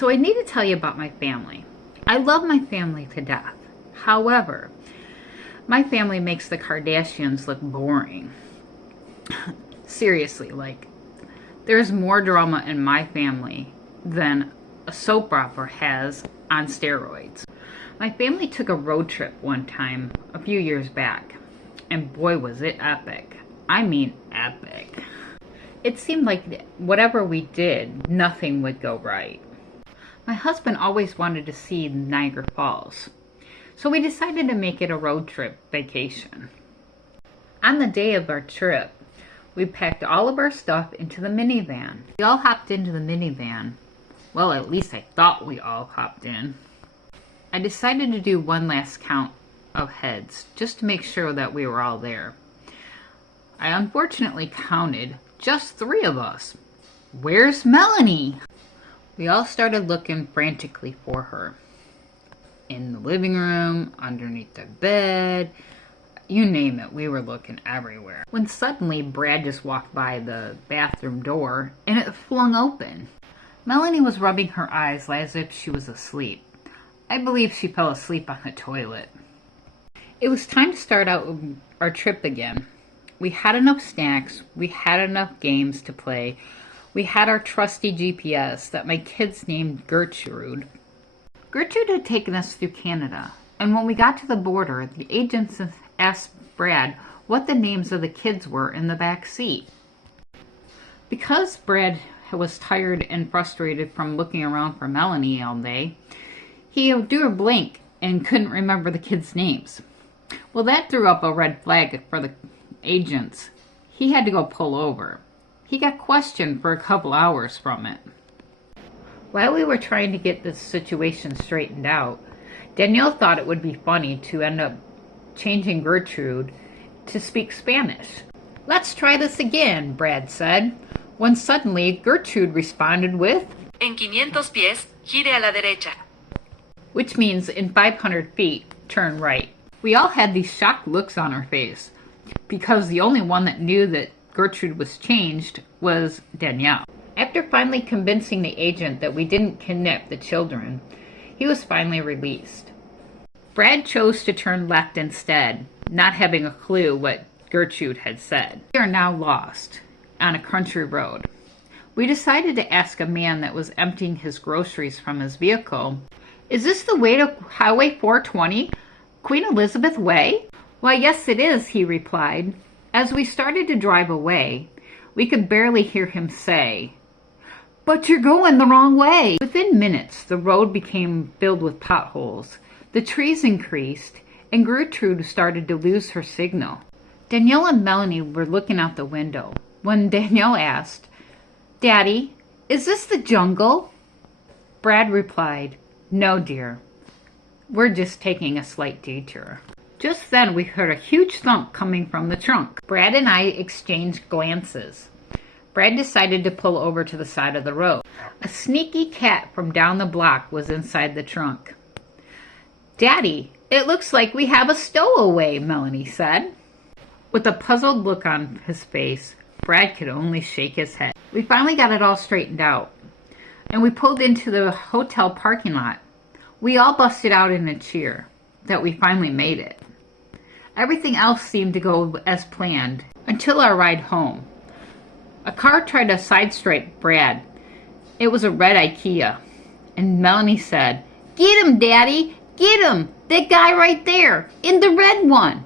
So I need to tell you about my family. I love my family to death. However, my family makes the Kardashians look boring. Seriously, like, there's more drama in my family than a soap opera has on steroids. My family took a road trip one time a few years back, and boy was it epic. I mean epic. It seemed like whatever we did, nothing would go right. My husband always wanted to see Niagara Falls, so we decided to make it a road trip vacation. On the day of our trip, we packed all of our stuff into the minivan. We all hopped into the minivan. Well, at least I thought we all hopped in. I decided to do one last count of heads, just to make sure that we were all there. I unfortunately counted just 3 of us. Where's Melanie? We all started looking frantically for her. In the living room, underneath the bed, you name it, we were looking everywhere. When suddenly Brad just walked by the bathroom door and it flung open. Melanie was rubbing her eyes as if she was asleep. I believe she fell asleep on the toilet. It was time to start out our trip again. We had enough snacks, we had enough games to play, we had our trusty GPS that my kids named Gertrude. Gertrude had taken us through Canada, and when we got to the border, the agents asked Brad what the names of the kids were in the back seat. Because Brad was tired and frustrated from looking around for Melanie all day, he drew a blank and couldn't remember the kids' names. Well, that threw up a red flag for the agents. He had to go pull over. He got questioned for a couple hours from it. While we were trying to get the situation straightened out, Danielle thought it would be funny to end up changing Gertrude to speak Spanish. "Let's try this again," Brad said, when suddenly Gertrude responded with, En 500 pies, gire a la derecha. which means in 500 feet, turn right. We all had these shocked looks on our face, because the only one that knew that Gertrude was changed was Danielle. After finally convincing the agent that we didn't kidnap the children, he was finally released. Brad chose to turn left instead, not having a clue what Gertrude had said. We are now lost on a country road. We decided to ask a man that was emptying his groceries from his vehicle, "Is this the way to Highway 420, Queen Elizabeth Way?" "Why, yes it is," he replied. As we started to drive away, we could barely hear him say, "But you're going the wrong way." Within minutes, the road became filled with potholes. The trees increased, and Gertrude started to lose her signal. Danielle and Melanie were looking out the window when Danielle asked, "Daddy, is this the jungle?" Brad replied, "No, dear. We're just taking a slight detour." Just then, we heard a huge thump coming from the trunk. Brad and I exchanged glances. Brad decided to pull over to the side of the road. A sneaky cat from down the block was inside the trunk. "Daddy, it looks like we have a stowaway," Melanie said. With a puzzled look on his face, Brad could only shake his head. We finally got it all straightened out, and we pulled into the hotel parking lot. We all busted out in a cheer that we finally made it. Everything else seemed to go as planned until our ride home. A car tried to sidestripe Brad. It was a red IKEA, and Melanie said, "Get him, Daddy! Get him! That guy right there, in the red one!"